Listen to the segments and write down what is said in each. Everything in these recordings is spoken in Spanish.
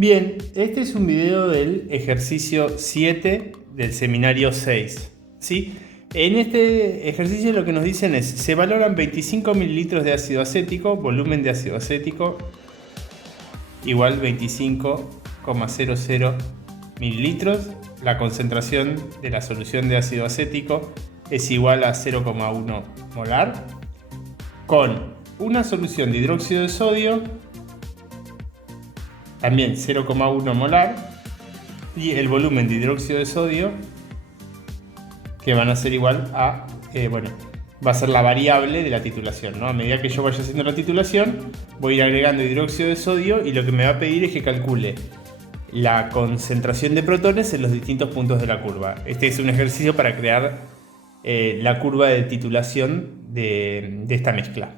Bien, este es un video del ejercicio 7 del seminario 6, ¿sí? En este ejercicio lo que nos dicen es, se valoran 25 mililitros de ácido acético, volumen de ácido acético igual 25,00 mililitros, la concentración de la solución de ácido acético es igual a 0,1 molar, con una solución de hidróxido de sodio también 0,1 molar y el volumen de hidróxido de sodio que van a ser igual a, va a ser la variable de la titulación, ¿no? A medida que yo vaya haciendo la titulación voy a ir agregando hidróxido de sodio y lo que me va a pedir es que calcule la concentración de protones en los distintos puntos de la curva. Este es un ejercicio para crear la curva de titulación de esta mezcla.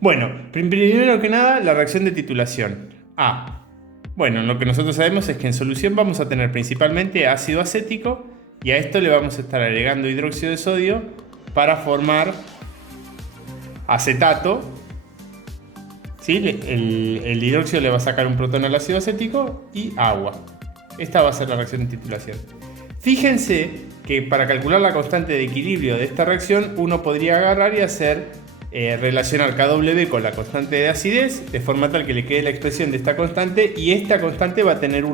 Bueno, primero que nada la reacción de titulación. Bueno, lo que nosotros sabemos es que en solución vamos a tener principalmente ácido acético y a esto le vamos a estar agregando hidróxido de sodio para formar acetato. ¿Sí? El hidróxido le va a sacar un protón al ácido acético y agua. Esta va a ser la reacción de titulación. Fíjense que para calcular la constante de equilibrio de esta reacción uno podría agarrar y hacer relacionar KW con la constante de acidez de forma tal que le quede la expresión de esta constante y esta constante va a tener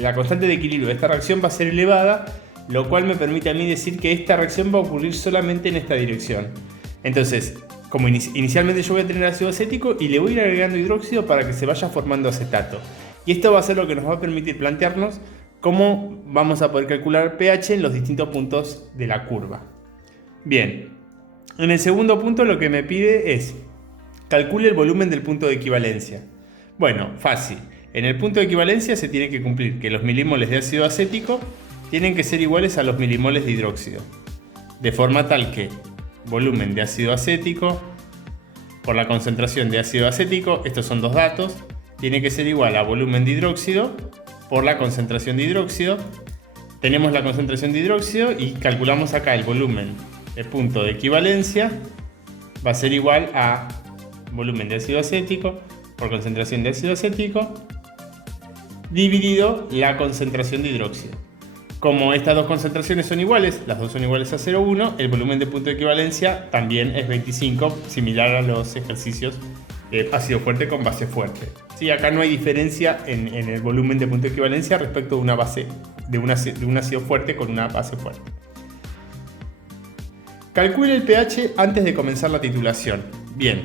la constante de equilibrio de esta reacción va a ser elevada, lo cual me permite a mí decir que esta reacción va a ocurrir solamente en esta dirección. Entonces, como inicialmente yo voy a tener ácido acético y le voy a ir agregando hidróxido para que se vaya formando acetato. Y esto va a ser lo que nos va a permitir plantearnos cómo vamos a poder calcular pH en los distintos puntos de la curva. Bien. En el segundo punto lo que me pide es calcule el volumen del punto de equivalencia. Bueno, fácil. En el punto de equivalencia se tiene que cumplir que los milimoles de ácido acético tienen que ser iguales a los milimoles de hidróxido. De forma tal que volumen de ácido acético por la concentración de ácido acético, estos son dos datos, tiene que ser igual a volumen de hidróxido por la concentración de hidróxido. Tenemos la concentración de hidróxido y calculamos acá el volumen. El punto de equivalencia va a ser igual a volumen de ácido acético por concentración de ácido acético dividido la concentración de hidróxido. Como estas dos concentraciones son iguales, las dos son iguales a 0,1, el volumen de punto de equivalencia también es 25, similar a los ejercicios de ácido fuerte con base fuerte. Sí, acá no hay diferencia en el volumen de punto de equivalencia respecto de una base de un ácido fuerte con una base fuerte. Calcule el pH antes de comenzar la titulación. Bien,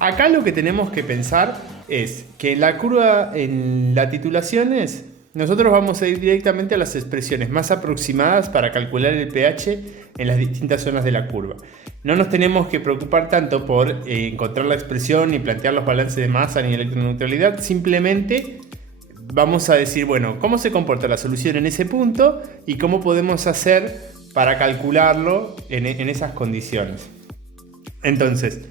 acá lo que tenemos que pensar es que en la curva, en las titulaciones, nosotros vamos a ir directamente a las expresiones más aproximadas para calcular el pH en las distintas zonas de la curva. No nos tenemos que preocupar tanto por encontrar la expresión y plantear los balances de masa ni electroneutralidad, simplemente vamos a decir, bueno, cómo se comporta la solución en ese punto y cómo podemos hacer para calcularlo en esas condiciones. Entonces,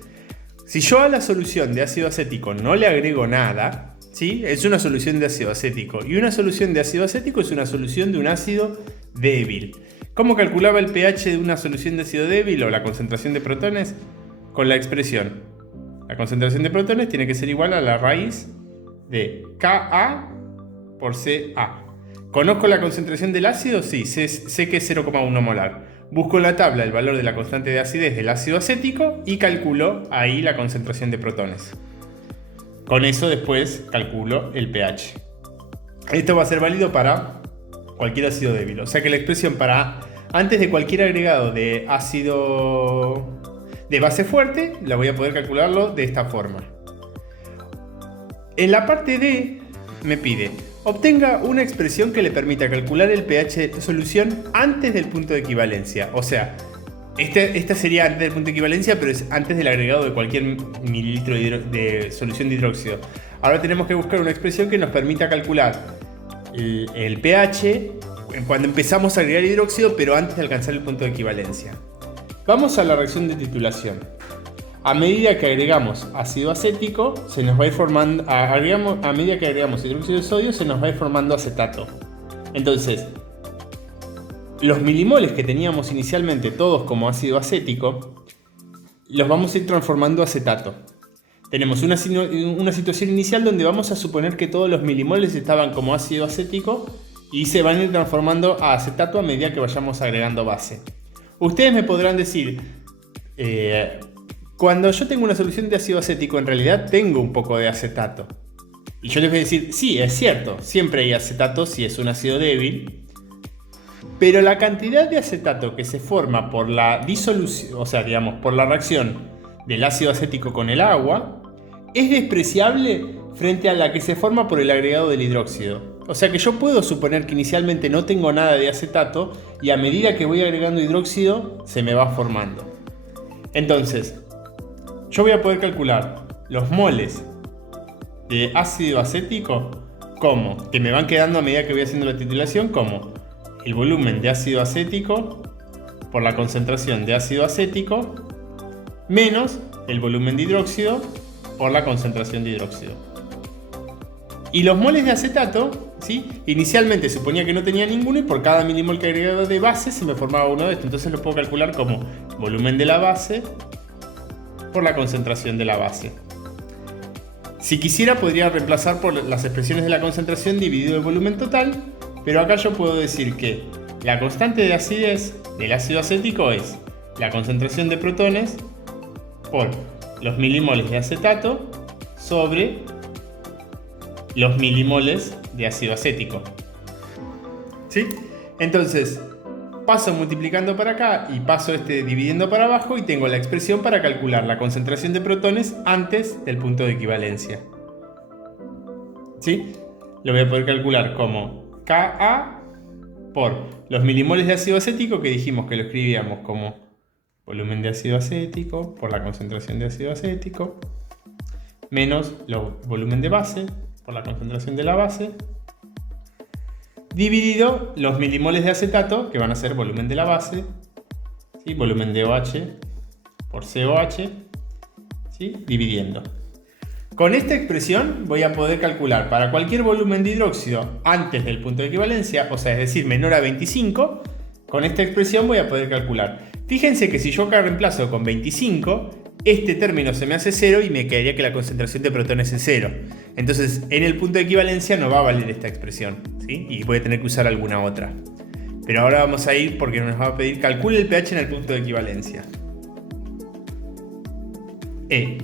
si yo a la solución de ácido acético no le agrego nada, ¿sí? Es una solución de ácido acético. Y una solución de ácido acético es una solución de un ácido débil. ¿Cómo calculaba el pH de una solución de ácido débil o la concentración de protones? Con la expresión. La concentración de protones tiene que ser igual a la raíz de Ka por Ca. ¿Conozco la concentración del ácido? Sí, sé que es 0,1 molar. Busco en la tabla el valor de la constante de acidez del ácido acético y calculo ahí la concentración de protones. Con eso después calculo el pH. Esto va a ser válido para cualquier ácido débil. O sea que la expresión para antes de cualquier agregado de ácido de base fuerte, la voy a poder calcularlo de esta forma. En la parte D me pide obtenga una expresión que le permita calcular el pH de solución antes del punto de equivalencia. O sea, esta sería antes del punto de equivalencia, pero es antes del agregado de cualquier mililitro de solución de hidróxido. Ahora tenemos que buscar una expresión que nos permita calcular el pH cuando empezamos a agregar hidróxido, pero antes de alcanzar el punto de equivalencia. Vamos a la reacción de titulación. A medida que agregamos ácido acético, se nos va a ir formando, a medida que agregamos hidróxido de sodio, se nos va a ir formando acetato. Entonces, los milimoles que teníamos inicialmente todos como ácido acético, los vamos a ir transformando a acetato. tenemos una situación inicial donde vamos a suponer que todos los milimoles estaban como ácido acético y se van a ir transformando a acetato a medida que vayamos agregando base. Ustedes me podrán decir, cuando yo tengo una solución de ácido acético, en realidad tengo un poco de acetato. Y yo les voy a decir, sí, es cierto, siempre hay acetato si es un ácido débil, pero la cantidad de acetato que se forma por la disolución, o sea, digamos, por la reacción del ácido acético con el agua, es despreciable frente a la que se forma por el agregado del hidróxido. O sea que yo puedo suponer que inicialmente no tengo nada de acetato y a medida que voy agregando hidróxido se me va formando. Entonces, yo voy a poder calcular los moles de ácido acético como, que me van quedando a medida que voy haciendo la titulación, como el volumen de ácido acético por la concentración de ácido acético menos el volumen de hidróxido por la concentración de hidróxido. Y los moles de acetato, ¿sí? Inicialmente suponía que no tenía ninguno y por cada milimol que agregaba de base se me formaba uno de estos. Entonces lo puedo calcular como volumen de la base por la concentración de la base. Si quisiera podría reemplazar por las expresiones de la concentración dividido el volumen total, pero acá yo puedo decir que la constante de acidez del ácido acético es la concentración de protones por los milimoles de acetato sobre los milimoles de ácido acético. ¿Sí? Entonces, paso multiplicando para acá y paso dividiendo para abajo y tengo la expresión para calcular la concentración de protones antes del punto de equivalencia. ¿Sí? Lo voy a poder calcular como Ka por los milimoles de ácido acético, que dijimos que lo escribíamos como volumen de ácido acético por la concentración de ácido acético, menos el volumen de base por la concentración de la base, dividido los milimoles de acetato, que van a ser volumen de la base, ¿sí? Volumen de OH por COH, ¿sí? Dividiendo. Con esta expresión voy a poder calcular para cualquier volumen de hidróxido antes del punto de equivalencia, o sea, es decir, menor a 25, con esta expresión voy a poder calcular. Fíjense que si yo acá reemplazo con 25, este término se me hace 0 y me quedaría que la concentración de protones es 0. Entonces, en el punto de equivalencia no va a valer esta expresión, ¿sí? Y voy a tener que usar alguna otra. Pero ahora vamos a ir porque nos va a pedir calcule el pH en el punto de equivalencia. En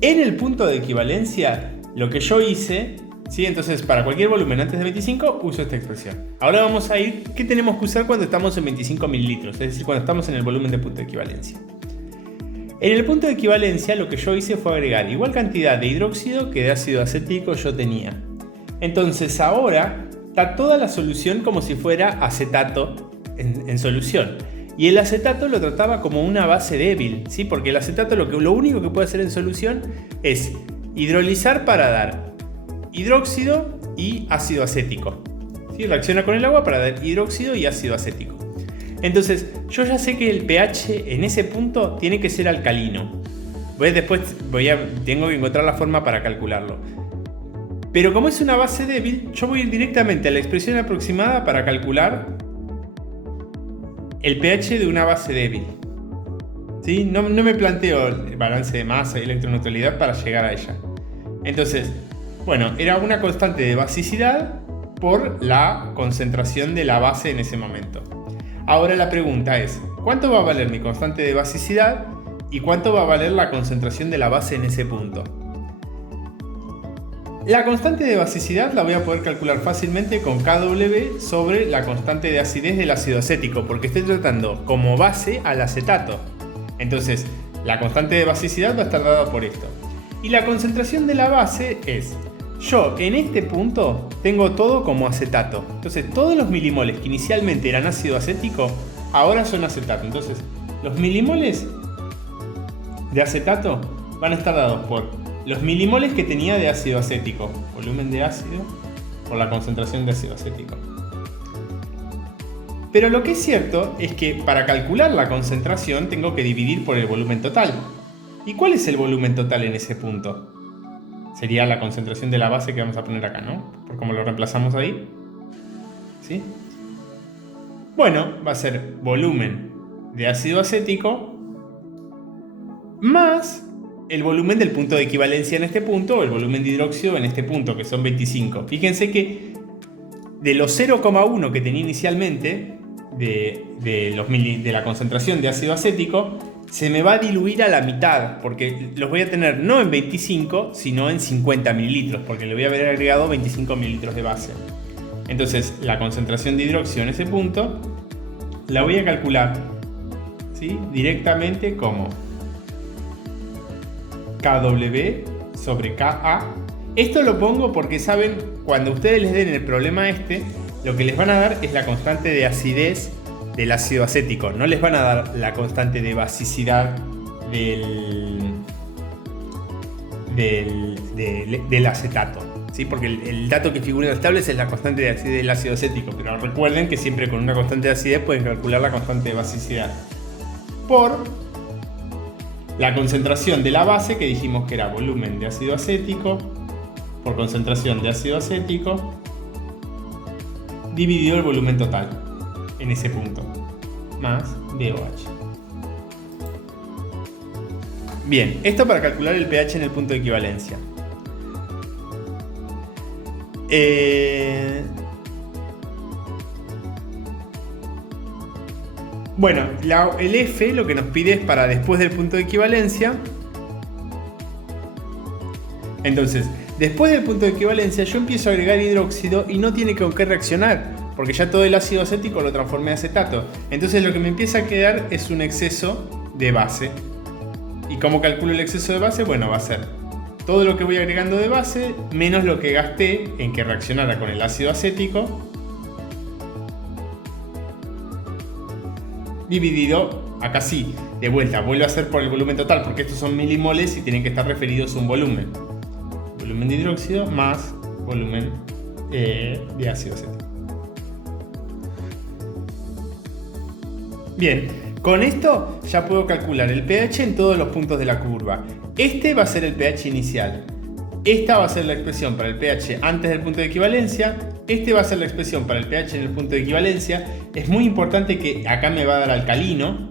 el punto de equivalencia, lo que yo hice, ¿sí? Entonces, para cualquier volumen antes de 25, uso esta expresión. Ahora vamos a ir, ¿qué tenemos que usar cuando estamos en 25 mililitros? Es decir, cuando estamos en el volumen de punto de equivalencia. En el punto de equivalencia, lo que yo hice fue agregar igual cantidad de hidróxido que de ácido acético yo tenía. Entonces, ahora está toda la solución como si fuera acetato en solución. Y el acetato lo trataba como una base débil, ¿sí? Porque el acetato lo único que puede hacer en solución es hidrolizar para dar hidróxido y ácido acético. ¿Sí? Reacciona con el agua para dar hidróxido y ácido acético. Entonces, yo ya sé que el pH en ese punto tiene que ser alcalino. Tengo que encontrar la forma para calcularlo. Pero como es una base débil, yo voy a ir directamente a la expresión aproximada para calcular el pH de una base débil. ¿Sí? No me planteo el balance de masa y electroneutralidad para llegar a ella. Entonces, bueno, era una constante de basicidad por la concentración de la base en ese momento. Ahora la pregunta es, ¿cuánto va a valer mi constante de basicidad y cuánto va a valer la concentración de la base en ese punto? La constante de basicidad la voy a poder calcular fácilmente con Kw sobre la constante de acidez del ácido acético, porque estoy tratando como base al acetato. Entonces, la constante de basicidad va a estar dada por esto. Y la concentración de la base es, yo en este punto tengo todo como acetato. Entonces, todos los milimoles que inicialmente eran ácido acético, ahora son acetato. Entonces, los milimoles de acetato van a estar dados por los milimoles que tenía de ácido acético, volumen de ácido por la concentración de ácido acético. Pero lo que es cierto es que para calcular la concentración tengo que dividir por el volumen total. ¿Y cuál es el volumen total en ese punto? Sería la concentración de la base que vamos a poner acá, ¿no? Por como lo reemplazamos ahí. ¿Sí? Bueno, va a ser volumen de ácido acético más el volumen del punto de equivalencia en este punto o el volumen de hidróxido en este punto, que son 25. Fíjense que de los 0,1 que tenía inicialmente de la concentración de ácido acético, se me va a diluir a la mitad, porque los voy a tener no en 25, sino en 50 mililitros, porque le voy a haber agregado 25 mililitros de base. Entonces, la concentración de hidróxido en ese punto la voy a calcular, ¿sí?, directamente como KW sobre KA. Esto lo pongo porque saben, cuando ustedes les den el problema lo que les van a dar es la constante de acidez del ácido acético. No les van a dar la constante de basicidad del acetato, ¿sí? Porque el dato que figura en las tablas es la constante de acidez del ácido acético. Pero recuerden que siempre con una constante de acidez pueden calcular la constante de basicidad por la concentración de la base, que dijimos que era volumen de ácido acético por concentración de ácido acético dividido el volumen total en ese punto, más DOH. Bien, esto para calcular el pH en el punto de equivalencia. Bueno, el F lo que nos pide es para después del punto de equivalencia. Entonces, después del punto de equivalencia yo empiezo a agregar hidróxido y no tiene con qué reaccionar, porque ya todo el ácido acético lo transformé a acetato. Entonces lo que me empieza a quedar es un exceso de base. ¿Y cómo calculo el exceso de base? Bueno, va a ser todo lo que voy agregando de base menos lo que gasté en que reaccionara con el ácido acético, dividido, acá sí, de vuelta, vuelvo a hacer por el volumen total, porque estos son milimoles y tienen que estar referidos a un volumen. Volumen de hidróxido más volumen de ácido acético. Bien, con esto ya puedo calcular el pH en todos los puntos de la curva. Este va a ser el pH inicial. Esta va a ser la expresión para el pH antes del punto de equivalencia. Este va a ser la expresión para el pH en el punto de equivalencia. Es muy importante que acá me va a dar alcalino.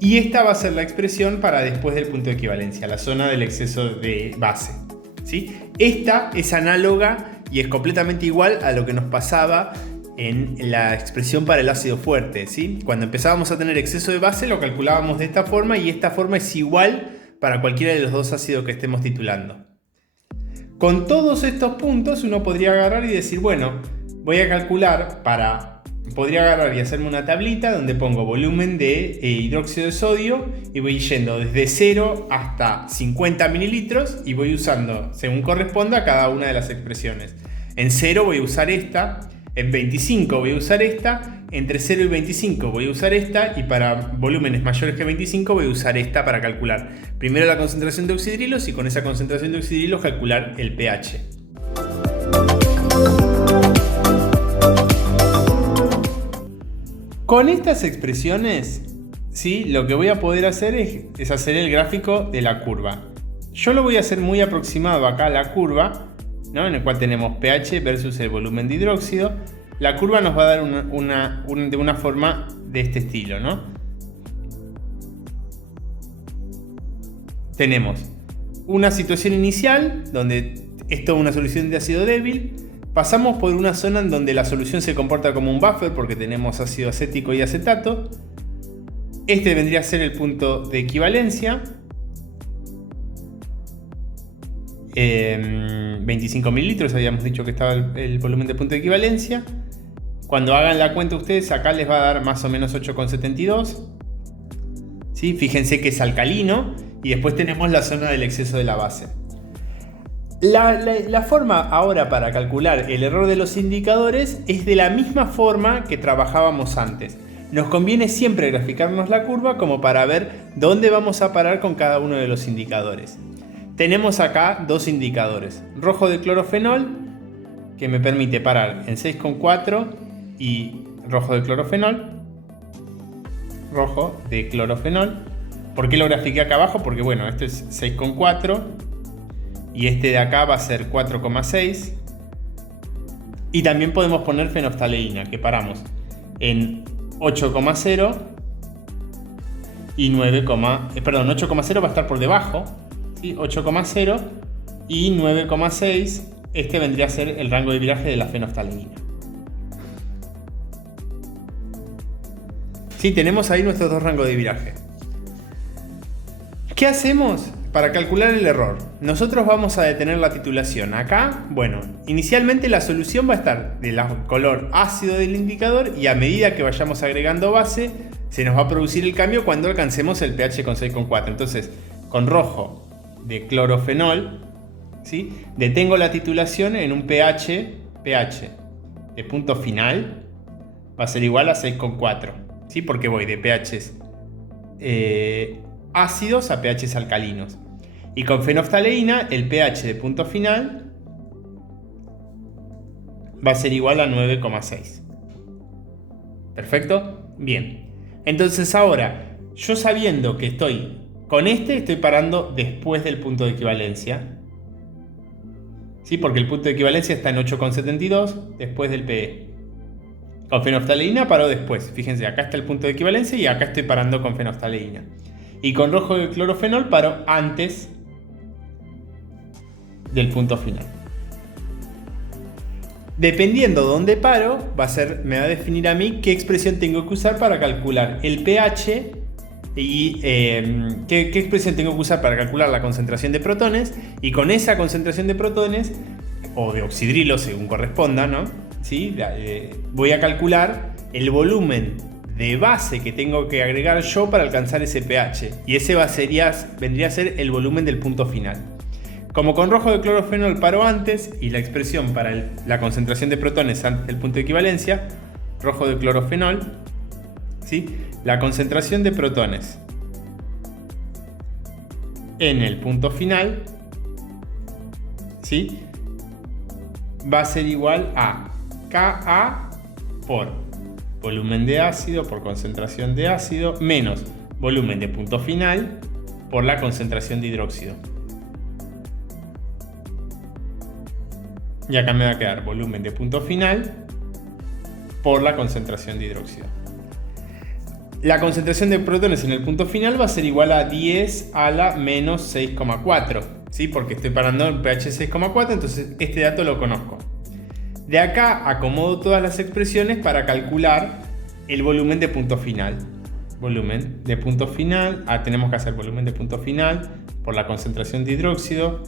Y esta va a ser la expresión para después del punto de equivalencia, la zona del exceso de base, ¿sí? Esta es análoga y es completamente igual a lo que nos pasaba en la expresión para el ácido fuerte, ¿sí? Cuando empezábamos a tener exceso de base lo calculábamos de esta forma y esta forma es igual para cualquiera de los dos ácidos que estemos titulando. Con todos estos puntos uno podría agarrar y decir, bueno, voy a calcular podría agarrar y hacerme una tablita donde pongo volumen de hidróxido de sodio y voy yendo desde 0 hasta 50 mililitros y voy usando, según corresponda, cada una de las expresiones. En 0 voy a usar esta, en 25 voy a usar esta, entre 0 y 25 voy a usar esta y para volúmenes mayores que 25 voy a usar esta para calcular primero la concentración de oxidrilos y con esa concentración de oxidrilos calcular el pH. Con estas expresiones, ¿sí?, lo que voy a poder hacer es hacer el gráfico de la curva. Yo lo voy a hacer muy aproximado acá a la curva, ¿no?, en el cual tenemos pH versus el volumen de hidróxido. La curva nos va a dar de una forma de este estilo, ¿no? Tenemos una situación inicial donde esto es una solución de ácido débil. Pasamos por una zona en donde la solución se comporta como un buffer porque tenemos ácido acético y acetato. Este vendría a ser el punto de equivalencia. 25 mililitros, habíamos dicho que estaba el volumen de punto de equivalencia. Cuando hagan la cuenta ustedes, acá les va a dar más o menos 8,72. ¿Sí? Fíjense que es alcalino. Y después tenemos la zona del exceso de la base. La forma ahora para calcular el error de los indicadores es de la misma forma que trabajábamos antes. Nos conviene siempre graficarnos la curva como para ver dónde vamos a parar con cada uno de los indicadores. Tenemos acá dos indicadores. Rojo de clorofenol, que me permite parar en 6,4 y rojo de clorofenol. Rojo de clorofenol. ¿Por qué lo grafiqué acá abajo? Porque bueno, esto es 6,4 y este de acá va a ser 4,6. Y también podemos poner fenoftaleína, que paramos en 8,0 y 8,0 va a estar por debajo, ¿sí? 8,0 y 9,6, este vendría a ser el rango de viraje de la fenolftaleína. Sí, tenemos ahí nuestros dos rangos de viraje. ¿Qué hacemos para calcular el error? Nosotros vamos a detener la titulación. Acá, bueno, inicialmente la solución va a estar del color ácido del indicador y a medida que vayamos agregando base, se nos va a producir el cambio cuando alcancemos el pH con 6,4. Entonces, con rojo de clorofenol, ¿sí? Detengo la titulación en un pH de punto final, va a ser igual a 6,4, ¿sí? Porque voy de pHs ácidos a pHs alcalinos. Y con fenolftaleína, el pH de punto final va a ser igual a 9,6. ¿Perfecto? Bien. Entonces ahora, yo sabiendo que estoy parando después del punto de equivalencia. ¿Sí? Porque el punto de equivalencia está en 8,72 después del PE. Con fenolftaleína paro después. Fíjense, acá está el punto de equivalencia y acá estoy parando con fenolftaleína. Y con rojo de clorofenol paro antes del punto final. Dependiendo de dónde paro, me va a definir a mí qué expresión tengo que usar para calcular el pH y qué expresión tengo que usar para calcular la concentración de protones, y con esa concentración de protones o de oxidrilo según corresponda, ¿no? ¿Sí? Voy a calcular el volumen de base que tengo que agregar yo para alcanzar ese pH, y ese vendría a ser el volumen del punto final. Como con rojo de clorofenol paro antes, y la expresión para la concentración de protones antes del punto de equivalencia, rojo de clorofenol, ¿sí? La concentración de protones en el punto final, ¿sí? Va a ser igual a Ka por volumen de ácido por concentración de ácido menos volumen de punto final por la concentración de hidróxido. Y acá me va a quedar volumen de punto final por la concentración de hidróxido. La concentración de protones en el punto final va a ser igual a 10 a la menos 6,4, ¿sí? Porque estoy parando en pH 6,4, entonces este dato lo conozco. De acá acomodo todas las expresiones para calcular el volumen de punto final. Volumen de punto final, tenemos que hacer volumen de punto final por la concentración de hidróxido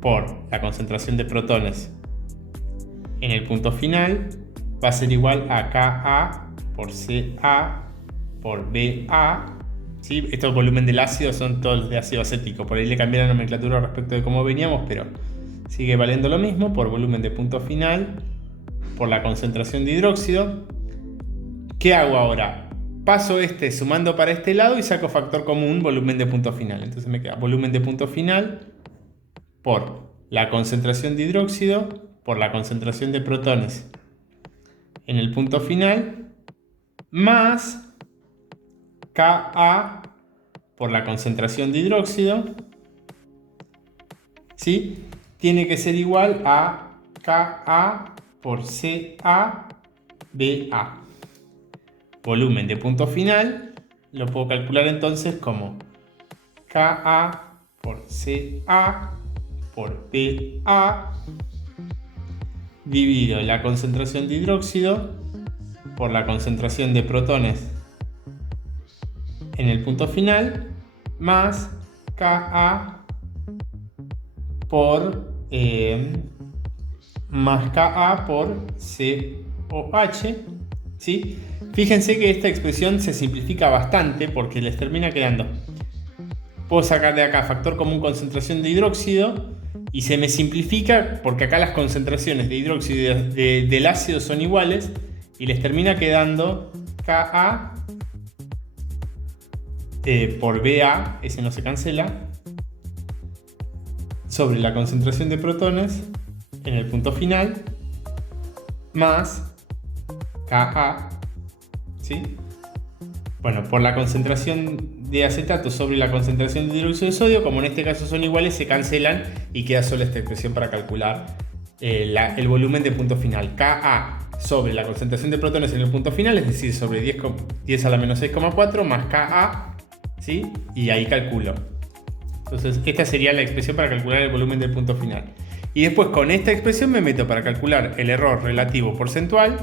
por la concentración de protones en el punto final, va a ser igual a Ka por Ca por Ba, ¿sí? Estos volumen del ácido son todos los de ácido acético, por ahí le cambié la nomenclatura respecto de cómo veníamos, pero sigue valiendo lo mismo, por volumen de punto final por la concentración de hidróxido. ¿Qué hago ahora? Paso sumando para este lado y saco factor común volumen de punto final. Entonces me queda volumen de punto final por la concentración de hidróxido por la concentración de protones en el punto final más Ka por la concentración de hidróxido, ¿sí? Tiene que ser igual a Ka por Ca Ba. Volumen de punto final lo puedo calcular entonces como Ka por Ca por Ba dividido la concentración de hidróxido por la concentración de protones en el punto final más Ka por COH, ¿sí? Fíjense que esta expresión se simplifica bastante porque les termina quedando. Puedo sacar de acá factor común concentración de hidróxido y se me simplifica porque acá las concentraciones de hidróxido y del ácido son iguales y les termina quedando Ka por Ba, ese no se cancela, sobre la concentración de protones en el punto final más Ka, ¿sí? Bueno, por la concentración de acetato sobre la concentración de hidróxido de sodio, como en este caso son iguales, se cancelan y queda solo esta expresión para calcular el volumen de punto final. Ka sobre la concentración de protones en el punto final, es decir, sobre 10 a la menos 6,4 más Ka ¿sí? Y ahí calculo. Entonces, esta sería la expresión para calcular el volumen del punto final. Y después con esta expresión me meto para calcular el error relativo porcentual.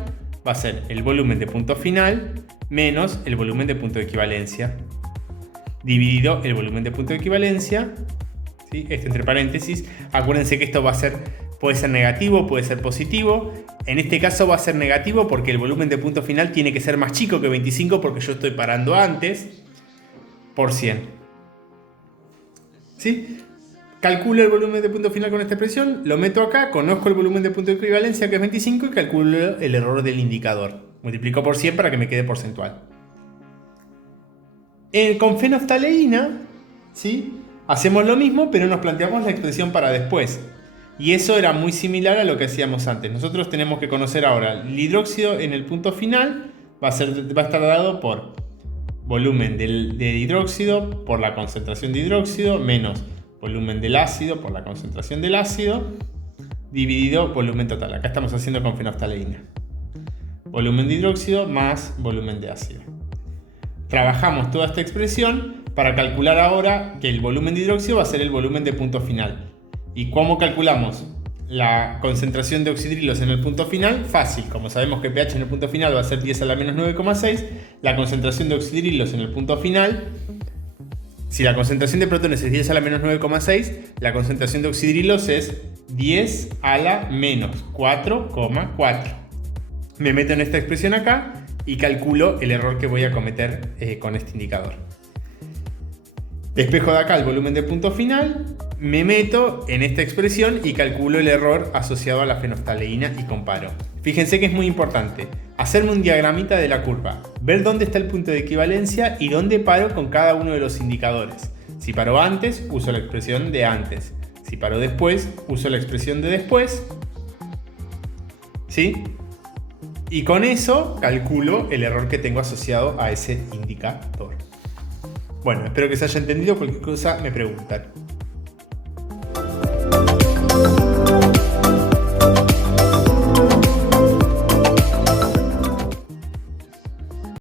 Va a ser el volumen de punto final menos el volumen de punto de equivalencia dividido el volumen de punto de equivalencia, ¿sí? Esto entre paréntesis. Acuérdense que esto puede ser negativo, puede ser positivo. En este caso va a ser negativo porque el volumen de punto final tiene que ser más chico que 25 porque yo estoy parando antes, por 100. ¿Sí? Calculo el volumen de punto final con esta expresión, lo meto acá, conozco el volumen de punto de equivalencia que es 25 y calculo el error del indicador. Multiplico por 100 para que me quede porcentual. Con fenoftaleína, ¿sí? Hacemos lo mismo, pero nos planteamos la expresión para después. Y eso era muy similar a lo que hacíamos antes. Nosotros tenemos que conocer ahora el hidróxido en el punto final va a estar dado por volumen del hidróxido por la concentración de hidróxido menos volumen del ácido por la concentración del ácido dividido volumen total. Acá estamos haciendo con fenoftaleína. Volumen de hidróxido más volumen de ácido. Trabajamos toda esta expresión para calcular ahora que el volumen de hidróxido va a ser el volumen de punto final. ¿Y cómo calculamos la concentración de oxidrilos en el punto final? Fácil, como sabemos que pH en el punto final va a ser 10 a la menos 9,6, la concentración de oxidrilos en el punto final, si la concentración de protones es 10 a la menos 9,6, la concentración de oxidrilos es 10 a la menos 4,4. Me meto en esta expresión acá y calculo el error que voy a cometer con este indicador. Despejo de acá el volumen de punto final, me meto en esta expresión y calculo el error asociado a la fenoftaleína y comparo. Fíjense que es muy importante hacerme un diagramita de la curva, ver dónde está el punto de equivalencia y dónde paro con cada uno de los indicadores. Si paro antes, uso la expresión de antes. Si paro después, uso la expresión de después. ¿Sí? Y con eso calculo el error que tengo asociado a ese indicador. Bueno, espero que se haya entendido. Cualquier cosa me preguntan.